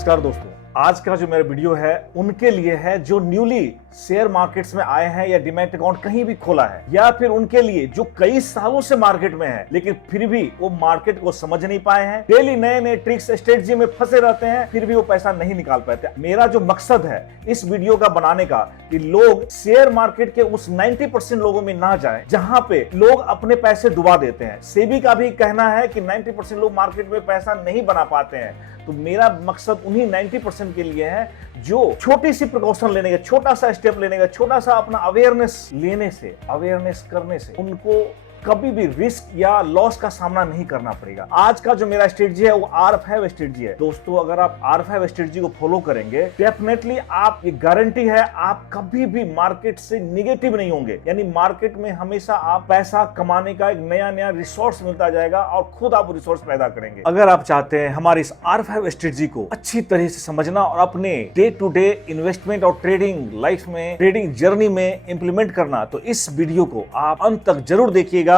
नमस्कार दोस्तों, आज का जो मेरा वीडियो है उनके लिए है जो न्यूली शेयर मार्केट्स में आए हैं या डीमैट अकाउंट कहीं भी खोला है, या फिर उनके लिए जो कई सालों से मार्केट में है लेकिन फिर भी वो मार्केट को समझ नहीं पाए हैं, डेली नए नए ट्रिक्स स्ट्रेटजी में फंसे रहते हैं, फिर भी वो पैसा नहीं निकाल पाते। मेरा जो मकसद है इस वीडियो का बनाने का कि लोग शेयर मार्केट के उस 90% लोगों में ना जाए जहां पे लोग अपने पैसे डुबा देते हैं। सेबी का भी कहना है कि 90% लोग मार्केट में पैसा नहीं बना पाते हैं। तो मेरा मकसद उन्हीं 90% के लिए है जो छोटी सी प्रिकॉशन लेने का, छोटा सा स्टेप लेने का, छोटा सा अपना अवेयरनेस लेने से, अवेयरनेस करने से उनको कभी भी रिस्क या लॉस का सामना नहीं करना पड़ेगा। आज का जो मेरा स्ट्रेटजी है वो R5 स्ट्रेटजी है। दोस्तों, अगर आप R5 स्ट्रेटजी को फॉलो करेंगे डेफिनेटली आप, ये गारंटी है, आप कभी भी मार्केट से निगेटिव नहीं होंगे। यानी मार्केट में हमेशा आप पैसा कमाने का एक नया नया रिसोर्स मिलता जाएगा और खुद आप रिसोर्स पैदा करेंगे। अगर आप चाहते हैं हमारी इस R5 स्ट्रेटजी को अच्छी तरह से समझना और अपने डे टू डे इन्वेस्टमेंट और ट्रेडिंग लाइफ में, ट्रेडिंग जर्नी में इंप्लीमेंट करना, तो इस वीडियो को आप अंत तक जरूर देखिएगा। तो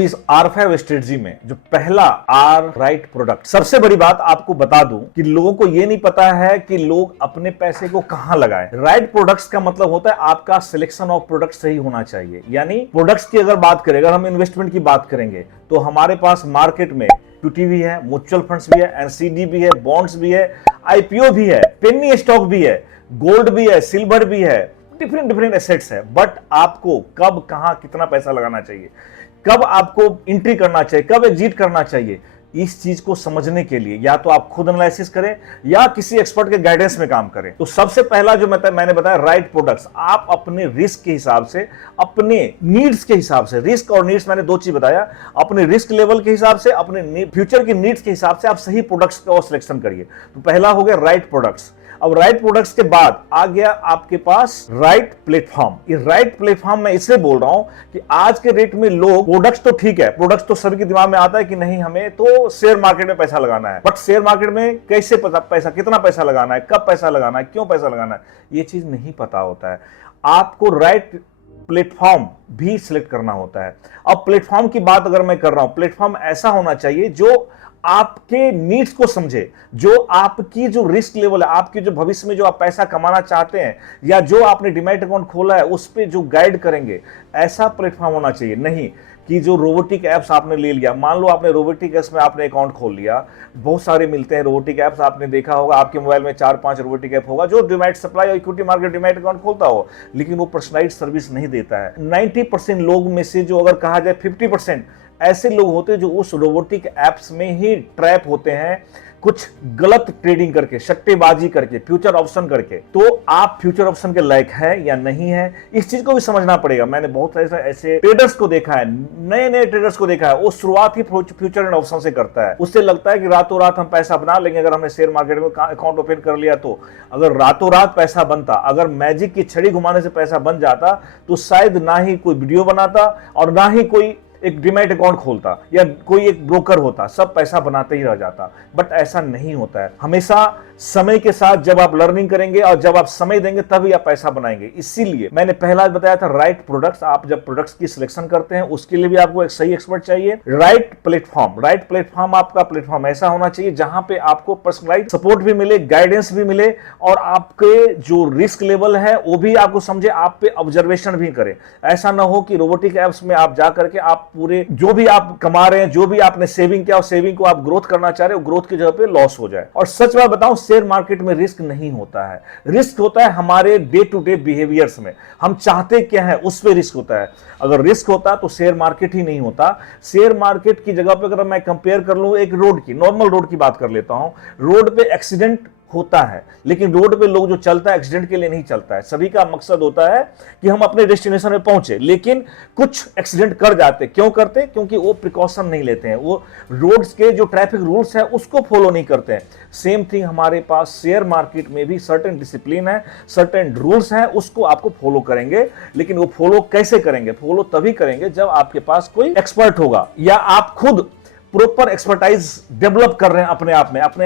इस R5 स्ट्रेटजी में जो पहला राइट प्रोडक्ट, सबसे बड़ी बात आपको बता दूं कि लोगों को यह नहीं पता है कि लोग अपने पैसे को कहां लगाएं। राइट प्रोडक्ट्स का मतलब होता है आपका सिलेक्शन ऑफ प्रोडक्ट सही होना चाहिए। यानी प्रोडक्ट्स की अगर बात करें, अगर हम इन्वेस्टमेंट की बात करेंगे तो हमारे पास मार्केट में इक्विटी भी है, म्यूचुअल फंड्स भी है, एनसीडी भी है, बॉन्ड्स भी है, आईपीओ भी है, पेनी स्टॉक भी है, गोल्ड भी है, सिल्वर भी है, डिफरेंट एसेट्स है। बट आपको कब, कहां, कितना पैसा लगाना चाहिए, कब आपको एंट्री करना चाहिए, कब एग्जिट करना चाहिए, इस चीज को समझने के लिए या तो आप खुद एनालिसिस करें या किसी एक्सपर्ट के गाइडेंस में काम करें। तो सबसे पहला जो मैंने बताया, राइट प्रोडक्ट्स। आप अपने रिस्क के हिसाब से, अपने नीड्स के हिसाब से, रिस्क और नीड्स मैंने दो चीज बताया, अपने रिस्क लेवल के हिसाब से, अपने फ्यूचर की नीड्स के हिसाब से आप सही प्रोडक्ट्स का सिलेक्शन करिए। तो पहला हो गया राइट प्रोडक्ट्स। अब राइट प्रोडक्ट्स के बाद आ गया आपके पास राइट प्लेटफॉर्म। ये राइट प्लेटफॉर्म मैं इसलिए बोल रहा हूं कि आज के रेट में लोग, प्रोडक्ट्स तो ठीक है, प्रोडक्ट्स तो सभी के दिमाग में आता है कि नहीं हमें तो शेयर मार्केट में पैसा लगाना है, बट शेयर मार्केट में कैसे पैसा, कितना पैसा लगाना है, कब पैसा लगाना है, क्यों पैसा लगाना है, ये चीज नहीं पता होता है। आपको राइट प्लेटफॉर्म भी सिलेक्ट करना होता है। अब प्लेटफॉर्म की बात अगर मैं कर रहा हूं, प्लेटफॉर्म ऐसा होना चाहिए जो आपके नीड्स को समझे, जो आपकी जो रिस्क लेवल है, आपके जो भविष्य में जो आप पैसा कमाना चाहते हैं या जो आपने डीमैट अकाउंट खोला है उस पे जो गाइड करेंगे, ऐसा प्लेटफॉर्म होना चाहिए। नहीं कि जो रोबोटिक एप्स आपने ले लिया, मान लो आपने रोबोटिक एप्स में आपने अकाउंट खोल लिया, बहुत सारे मिलते हैं रोबोटिक एप्स, आपने देखा होगा आपके मोबाइल में 4-5 रोबोटिक ऐप होगा जो डीमैट सप्लाई और इक्विटी मार्केट डीमैट अकाउंट खोलता हो, लेकिन वो पर्सनलाइज्ड सर्विस नहीं देता है। 90% लोग में से जो अगर कहा जाए 50% ऐसे लोग होते हैं जो उस रोबोटिक एप्स में ही ट्रैप होते हैं, कुछ गलत ट्रेडिंग करके, सट्टेबाजी करके, फ्यूचर ऑप्शन करके। तो आप फ्यूचर ऑप्शन के लायक है या नहीं है, इस चीज को भी समझना पड़ेगा। मैंने बहुत सारे ऐसे ट्रेडर्स को देखा है, नए नए ट्रेडर्स को देखा है, वो शुरुआत ही फ्यूचर एंड ऑप्शन से करता है। उससे लगता है कि रातों रात हम पैसा बना लेंगे अगर हमने शेयर मार्केट में अकाउंट ओपन कर लिया तो। अगर रातों रात पैसा बनता, अगर मैजिक की छड़ी घुमाने से पैसा बन जाता तो शायद ना ही कोई वीडियो बनाता और ना ही कोई एक डीमैट अकाउंट खोलता या कोई एक ब्रोकर होता, सब पैसा बनाते ही रह जाता। बट ऐसा नहीं होता है। हमेशा समय के साथ जब आप लर्निंग करेंगे और जब आप समय देंगे तभी आप पैसा बनाएंगे। इसीलिए मैंने पहला बताया था राइट प्रोडक्ट्स। आप जब प्रोडक्ट्स की सिलेक्शन करते हैं उसके लिए भी आपको एक सही एक्सपर्ट चाहिए। राइट प्लेटफॉर्म आपका प्लेटफॉर्म ऐसा होना चाहिए जहां पे आपको पर्सनलाइज्ड सपोर्ट भी मिले, गाइडेंस भी मिले और आपके जो रिस्क लेवल है वो भी आपको समझे, आप पे ऑब्जर्वेशन भी करे। ऐसा ना हो कि रोबोटिक एप्स में आप जाकर के आप पूरे जो भी आप कमा रहे हैं, जो भी आपने सेविंग किया, सेविंग को आप ग्रोथ करना चाह रहे हो, ग्रोथ की जगह पे लॉस हो जाए। और सच बात बताऊं, शेयर मार्केट में रिस्क नहीं होता है। रिस्क होता है हमारे डे टू डे बिहेवियर्स में, हम चाहते क्या है उस पे रिस्क होता है। अगर रिस्क होता तो शेयर मार्केट ही नहीं होता। शेयर मार्केट की जगह पे अगर मैं कंपेयर कर लूं एक रोड की, नॉर्मल रोड की बात कर लेता हूं, रोड पे एक्सीडेंट होता है, लेकिन रोड पे लोग जो चलता है एक्सीडेंट के लिए नहीं चलता है। सभी का मकसद होता है कि हम अपने डेस्टिनेशन में पहुंचे, लेकिन कुछ एक्सीडेंट कर जाते। क्यों करते? क्योंकि वो प्रिकॉशन नहीं लेते हैं, वो रोड्स के जो ट्रैफिक रूल्स है उसको फॉलो नहीं करते हैं। सेम थिंग हमारे पास शेयर मार्केट में भी सर्टेन डिसिप्लिन है, सर्टेन रूल्स है, उसको आपको फॉलो करेंगे। लेकिन वो फॉलो कैसे करेंगे? फॉलो तभी करेंगे जब आपके पास कोई एक्सपर्ट होगा या आप खुद प्रॉपर एक्सपर्टाइज डेवलप कर रहे हैं, अपने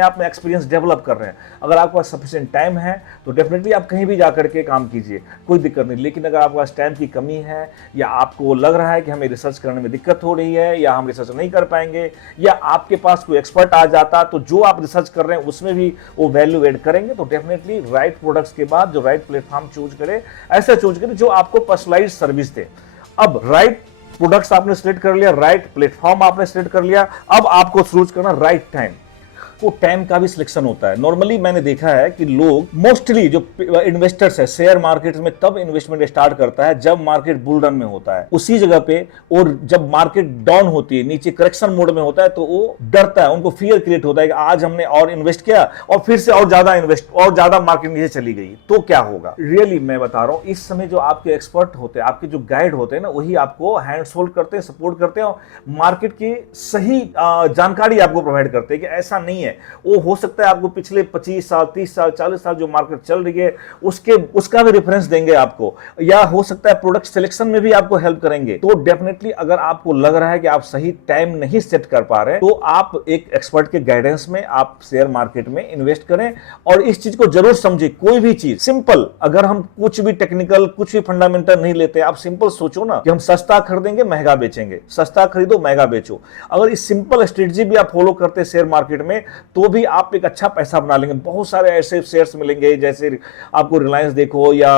आप में एक्सपीरियंस डेवलप कर रहे हैं। अगर आपके पास सफिशिएंट टाइम है तो डेफिनेटली आप कहीं भी जाकर के काम कीजिए, कोई दिक्कत नहीं। लेकिन अगर आपके पास टाइम की कमी है, या आपको लग रहा है कि हमें रिसर्च करने में दिक्कत हो रही है, या हम रिसर्च नहीं कर पाएंगे, या आपके पास कोई एक्सपर्ट आ जाता तो जो आप रिसर्च कर रहे हैं उसमें भी वो वैल्यू एड करेंगे, तो डेफिनेटली राइट प्रोडक्ट्स के बाद जो राइट प्लेटफॉर्म चूज करें, ऐसा चूज करें जो आपको पर्सनलाइज्ड सर्विस दे। अब राइट प्रोडक्ट्स आपने सिलेक्ट कर लिया, राइट प्लेटफॉर्म आपने सिलेक्ट कर लिया, अब आपको चूज करना राइट टाइम। तो टाइम का भी सिलेक्शन होता है। नॉर्मली मैंने देखा है कि लोग मोस्टली जो इन्वेस्टर्स है शेयर मार्केट में तब इन्वेस्टमेंट स्टार्ट करता है जब मार्केट बुल रन में होता है, उसी जगह पे। और जब मार्केट डाउन होती है, नीचे करेक्शन मोड में होता है, तो वो डरता है, उनको फियर क्रिएट होता है कि आज हमने और इन्वेस्ट किया और फिर से और ज्यादा मार्केट नीचे चली गई तो क्या होगा। रियली मैं बता रहा हूं, इस समय जो आपके एक्सपर्ट होते हैं, आपके जो गाइड होते हैं ना, वही आपको हैंड्स होल्ड करते हैं, सपोर्ट करते हैं और मार्केट की सही जानकारी आपको प्रोवाइड करते हैं कि ऐसा नहीं है। वो हो सकता है आपको पिछले 25 साल 30 साल 40 साल जो मार्केट चल रही है उसका भी रेफरेंस देंगे आपको, या हो सकता है प्रोडक्ट सिलेक्शन में भी आपको हेल्प करेंगे। तो डेफिनेटली अगर आपको लग रहा है कि आप सही टाइम नहीं सेट कर पा रहे, तो आप एक एक्सपर्ट के गाइडेंस में आप शेयर मार्केट में इन्वेस्ट करें। और इस चीज को जरूर समझे, कोई भी चीज सिंपल, अगर हम कुछ भी टेक्निकल कुछ भी फंडामेंटल नहीं लेते, आप सिंपल सोचो ना कि हम सस्ता खरीदेंगे महंगा बेचेंगे, सस्ता खरीदो महंगा बेचो। अगर इस सिंपल स्ट्रेटजी भी आप फॉलो करते शेयर मार्केट में, तो भी आप एक अच्छा पैसा बना लेंगे। बहुत सारे ऐसे शेयर्स मिलेंगे, जैसे आपको रिलायंस देखो, या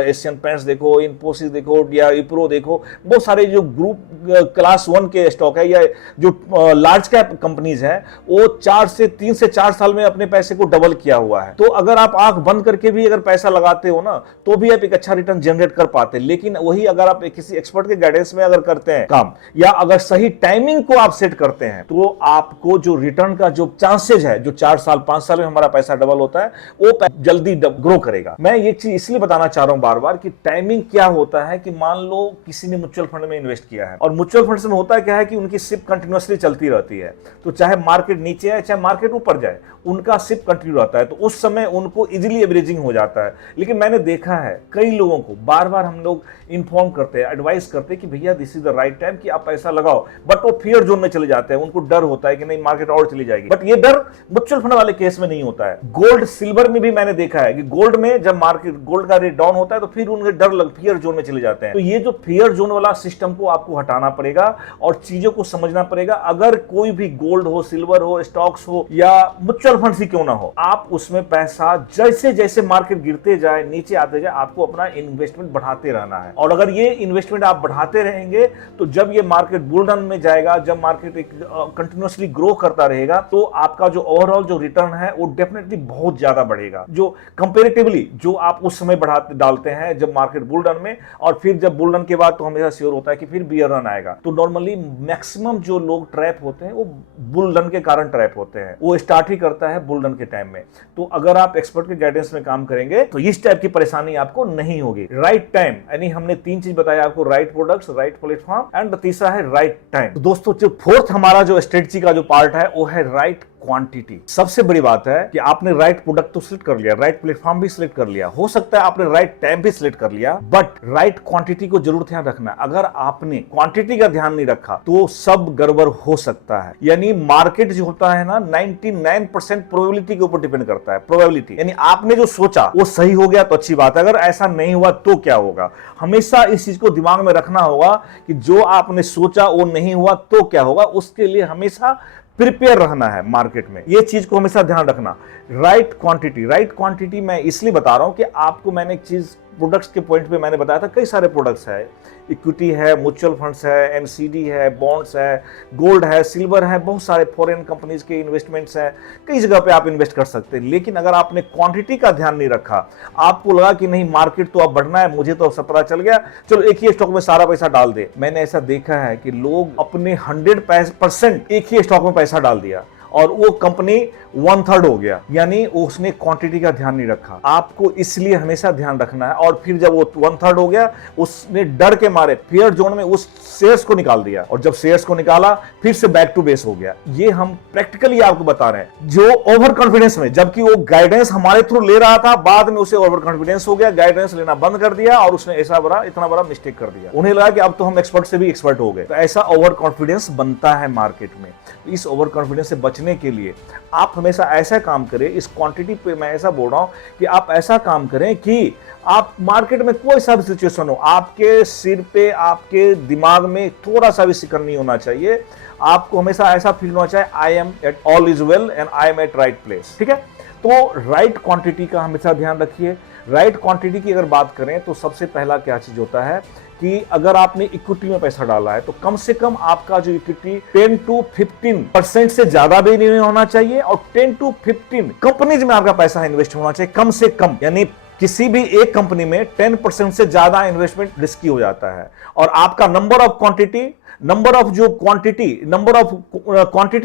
एशियन पेंट्स देखो, इन्फोसिस देखो, या विप्रो देखो, बहुत सारे जो ग्रुप क्लास 1 के स्टॉक है, या जो लार्ज कैप कंपनीज हैं, वो 3 से 4 साल में अपने पैसे को डबल किया हुआ है। तो अगर आप आंख बंद करके भी अगर पैसा लगाते हो ना, तो भी आप एक अच्छा रिटर्न जनरेट कर पाते हैं। लेकिन वही अगर आप किसी एक्सपर्ट के गाइडेंस में अगर करते हैं काम, या अगर सही टाइमिंग को आप सेट करते हैं, तो आपको जो रिटर्न का जो चांसेस है, जो 4 साल 5 साल में हमारा पैसा डबल होता है, वो जल्दी ग्रो करेगा। मैं ये चीज इसलिए बताना चाह रहा हूं बार बार कि टाइमिंग क्या होता है। कि मान लो किसी ने म्यूचुअल फंड में इन्वेस्ट किया है, और म्यूचुअल फंड में होता क्या है कि उनकी शिप कंटिन्यूअसली चलती रहती है, तो चाहे मार्केट नीचे है चाहे मार्केट ऊपर जाए, उनका शिप कंटिन्यू रहता है, तो उस समय उनको इजीली एवरेजिंग हो जाता है। लेकिन मैंने देखा है कई लोगों को बार बार हम लोग इन्फॉर्म करते हैं, एडवाइस करते हैं कि भैया this is the right time कि आप पैसा लगाओ, बट वो फियर जोन में चले जाते हैं, उनको डर होता है कि नहीं मार्केट और चली जाएगी। बट ये डर म्यूचुअल फंड वाले केस में नहीं होता है। गोल्ड सिल्वर में भी मैंने देखा है कि गोल्ड में जब मार्केट गोल्ड का रेट डाउन होता है, तो फिर उनके फियर जोन में चले जाते हैं। तो ये जो फियर जोन वाला सिस्टम को आपको हटाना पड़ेगा और चीजों को समझना पड़ेगा। अगर कोई भी गोल्ड हो, सिल्वर हो, स्टॉक्स हो, या म्यूचुअल फंड ही क्यों ना हो, आप उसमें पैसा जैसे जैसे मार्केट गिरते जाए, नीचे आते जाए, आपको अपना इन्वेस्टमेंट बढ़ाते रहना है। और अगर ये इन्वेस्टमेंट आप बढ़ाते रहेंगे, तो जब ये मार्केट बुल रन में जाएगा, जब मार्केट एक कंटिन्यूअसली ग्रो करता रहेगा, तो आपका जो ओवरऑल जो रिटर्न है वो डेफिनेटली बहुत ज्यादा बढ़ेगा, जो कंपैरेटिवली जो आप उस समय बढ़ाते डालते हैं जब मार्केट बुल रन में। और फिर जब बुल रन के बाद तो हमेशा श्योर होता है कि फिर बियर रन आएगा। तो नॉर्मली मैक्सिमम जो लोग ट्रैप होते हैं वो बुल रन के कारण ट्रैप होते हैं, वो स्टार्ट ही करता है बुल रन के टाइम में। तो अगर आप एक्सपर्ट के गाइडेंस में काम करेंगे तो इस टाइप की परेशानी आपको नहीं होगी। राइट टाइम, यानी हमने 3 चीज बताया आपको, right products, right platform, and तीसरा है राइट टाइम। तो दोस्तों जो फोर्थ हमारा जो स्ट्रेटजी का जो पार्ट है वो है राइट क्वांटिटी। सबसे बड़ी बात है कि आपने राइट प्रोडक्ट तो सिलेक्ट कर लिया, राइट प्लेटफॉर्म भी सिलेक्ट कर लिया, हो सकता है आपने राइट टाइम भी सिलेक्ट कर लिया, बट राइट क्वांटिटी को जरूर ध्यान रखना। अगर आपने क्वांटिटी का ध्यान नहीं रखा तो सब गड़बड़ हो सकता है। यानी मार्केट जो होता है ना, 99% प्रोबेबिलिटी के ऊपर डिपेंड करता है। प्रोबेबिलिटी यानी आपने जो सोचा वो सही हो गया तो अच्छी बात है, अगर ऐसा नहीं हुआ तो क्या होगा। हमेशा इस चीज को दिमाग में रखना होगा कि जो आपने सोचा वो नहीं हुआ तो क्या होगा। उसके लिए हमेशा प्रिपेयर रहना है मार्केट में, ये चीज को हमेशा ध्यान रखना। राइट क्वांटिटी मैं इसलिए बता रहा हूं कि आपको मैंने एक चीज प्रोडक्ट्स के पॉइंट पे मैंने बताया था, कई सारे प्रोडक्ट्स है, इक्विटी है, म्यूचुअल फंड्स है, एनसीडी है, बॉन्ड्स है, गोल्ड है, सिल्वर है, बहुत सारे फॉरेन कंपनीज के इन्वेस्टमेंट्स हैं, कई जगह पे आप इन्वेस्ट कर सकते हैं। लेकिन अगर आपने क्वांटिटी का ध्यान नहीं रखा, आपको लगा कि नहीं मार्केट तो अब बढ़ना है, मुझे तो सब पता चल गया, चलो एक ही स्टॉक में सारा पैसा डाल दे। मैंने ऐसा देखा है कि लोग अपने 100% एक ही स्टॉक में पैसा डाल दिया और वो कंपनी 1/3 हो गया, यानी उसने क्वांटिटी का ध्यान नहीं रखा। आपको इसलिए हमेशा ध्यान रखना है। और फिर जब वो 1/3 हो गया, उसने डर के मारे फेयर जोन में उस शेयर्स को निकाल दिया, और जब शेयर्स को निकाला फिर से बैक टू बेस हो गया। ये हम प्रैक्टिकली आपको बता रहे हैं। जो ओवर कॉन्फिडेंस में, जबकि वो गाइडेंस हमारे थ्रू ले रहा था, बाद में उसे ओवर कॉन्फिडेंस हो गया, गाइडेंस लेना बंद कर दिया और उसने इतना बड़ा मिस्टेक कर दिया। उन्हें लगा कि अब तो हम एक्सपर्ट से भी एक्सपर्ट हो गए। तो ऐसा ओवर कॉन्फिडेंस बनता है मार्केट में। इस ओवर कॉन्फिडेंस से बचने के लिए आप हमेशा ऐसा काम करें, इस क्वांटिटी पे मैं ऐसा बोल रहा हूं कि आप ऐसा काम करें कि आप मार्केट में कोई सा भी सिचुएशन हो, आपके सिर पे, आपके दिमाग में थोड़ा सा भी सिकन नहीं होना चाहिए। आपको हमेशा ऐसा फील होना चाहिए, I am at all is well and I am at right place. ठीक है, तो राइट क्वांटिटी का हमेशा ध्यान रखिए। राइट क्वांटिटी की अगर बात करें तो सबसे पहला क्या चीज होता है कि अगर आपने इक्विटी में पैसा डाला है तो कम से कम आपका जो इक्विटी 10 to 15% से ज्यादा भी नहीं होना चाहिए, और 10 to 15 कंपनीज में आपका पैसा इन्वेस्ट होना चाहिए कम से कम। यानी किसी भी एक कंपनी में 10% से ज्यादा इन्वेस्टमेंट रिस्की हो जाता है। और आपका number of quantity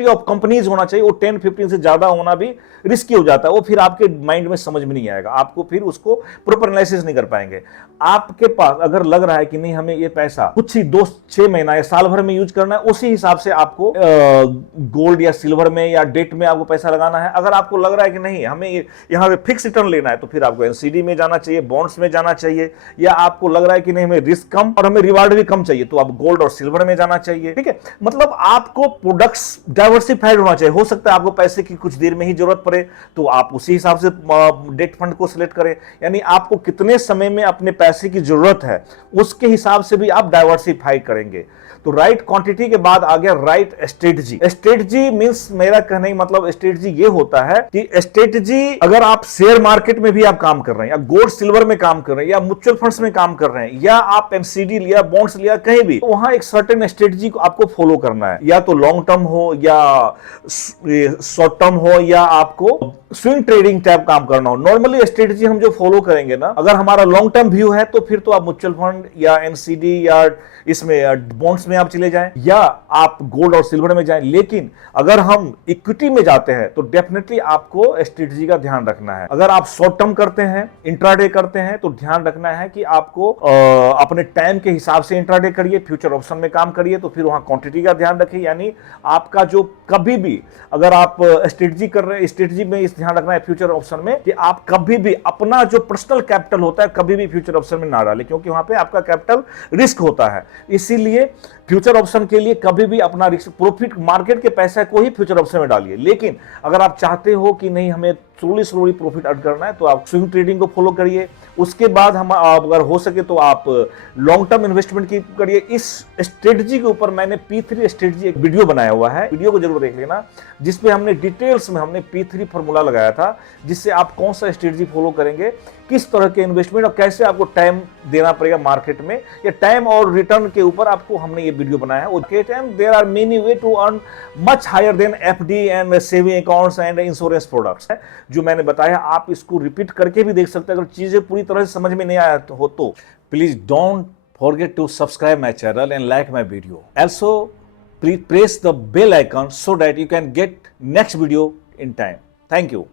of companies होना चाहिए, वो 10-15 से ज्यादा होना भी रिस्की हो जाता है। वो फिर आपके माइंड में समझ में नहीं आएगा, आपको फिर उसको प्रॉपर एनालिसिस नहीं कर पाएंगे। आपके पास अगर लग रहा है कि नहीं, हमें ये पैसा कुछ ही 2-6 महीना या साल भर में यूज करना है, उसी हिसाब से आपको गोल्ड या सिल्वर में या डेट में आपको पैसा लगाना है। अगर आपको लग रहा है कि नहीं, हमें यहाँ पे फिक्स रिटर्न लेना है, तो फिर आपको एनसीडी में जाना चाहिए, बॉन्ड्स में जाना चाहिए। या आपको लग रहा है कि नहीं, हमें रिस्क कम और हमें रिवार्ड भी कम चाहिए, तो आप गोल्ड और सिल्वर में जाना चाहिए। ठीक है, मतलब आपको प्रोडक्ट्स डाइवर्सिफाइड होना चाहिए। हो सकता है आपको पैसे की कुछ देर में ही जरूरत पड़े, तो आप उसी हिसाब से डेट फंड को सिलेक्ट करें। यानी आपको कितने समय में अपने पैसे की जरूरत है, उसके हिसाब से भी आप डाइवर्सिफाई करेंगे। तो राइट क्वांटिटी के बाद आ गया राइट स्ट्रेटजी। स्ट्रेटजी मींस, मेरा कहने का मतलब स्ट्रेटजी ये होता है कि स्ट्रेटजी, अगर आप शेयर मार्केट में भी आप काम कर रहे हैं, या गोल्ड सिल्वर में काम कर रहे हैं, या म्यूचुअल फंड्स में काम कर रहे हैं, या आप एनसीडी लिया, बॉन्ड्स लिया, कहीं भी, तो वहां एक सर्टेन स्ट्रेटजी को आपको फॉलो करना है। या तो लॉन्ग टर्म हो, या शॉर्ट टर्म हो, या आपको स्विंग ट्रेडिंग टाइप काम करना हो। नॉर्मली स्ट्रेटजी हम जो फॉलो करेंगे ना, अगर हमारा लॉन्ग टर्म व्यू है तो फिर तो आप म्यूचुअल फंड या एनसीडी या इसमें बॉन्ड्स में आप चले जाएं, या आप गोल्ड और सिल्वर में जाएं। लेकिन अगर हम इक्विटी में जाते हैं तो डेफिनेटली आपको स्ट्रेटजी का ध्यान रखना है। अगर आप शॉर्ट टर्म करते हैं, इंट्राडे करते हैं, तो ध्यान रखना है कि आपको अपने टाइम के हिसाब से इंट्राडे करिए, फ्यूचर ऑप्शन में काम करिए, तो फिर वहां क्वांटिटी का ध्यान रखिए। यानी आपका जो कभी भी, अगर आप स्ट्रेटजी कर रहे हैं, स्ट्रेटजी में इस ध्यान रखना है फ्यूचर ऑप्शन में कि आप कभी भी अपना जो पर्सनल कैपिटल होता है कभी भी फ्यूचर ऑप्शन में ना डालें, क्योंकि वहां पे आपका कैपिटल रिस्क होता है। इसीलिए फ्यूचर ऑप्शन के लिए कभी भी अपना रिस्क, प्रॉफिट मार्केट के पैसे को ही फ्यूचर ऑप्शन में डालिए। लेकिन अगर आप चाहते हो कि नहीं, हमें स्लोली प्रॉफिट अर्न करना है, तो आप स्विंग ट्रेडिंग को फॉलो करिए। उसके बाद हम अगर हो सके तो आप लॉन्ग टर्म इन्वेस्टमेंट की करिए। इस स्ट्रेटजी के ऊपर मैंने P3 स्ट्रेटजी एक वीडियो बनाया हुआ है, वीडियो को जरूर देख लेना, जिसमें हमने डिटेल्स में हमने P3 फॉर्मूला लगाया था, जिससे आप कौन सा स्ट्रेटजी फॉलो करेंगे, किस तरह के इन्वेस्टमेंट, और कैसे आपको टाइम देना पड़ेगा मार्केट में, या टाइम और रिटर्न के ऊपर आपको हमने ये वीडियो बनाया है। Okay, there are many way to earn much higher than FD and saving accounts and insurance products है, जो मैंने बताया। आप इसको रिपीट करके भी देख सकते हैं। अगर चीजें पूरी तरह से समझ में नहीं आया हो तो please don't forget to subscribe my channel and like my video. Also, please press the bell icon so that you can get next video in time. Thank you.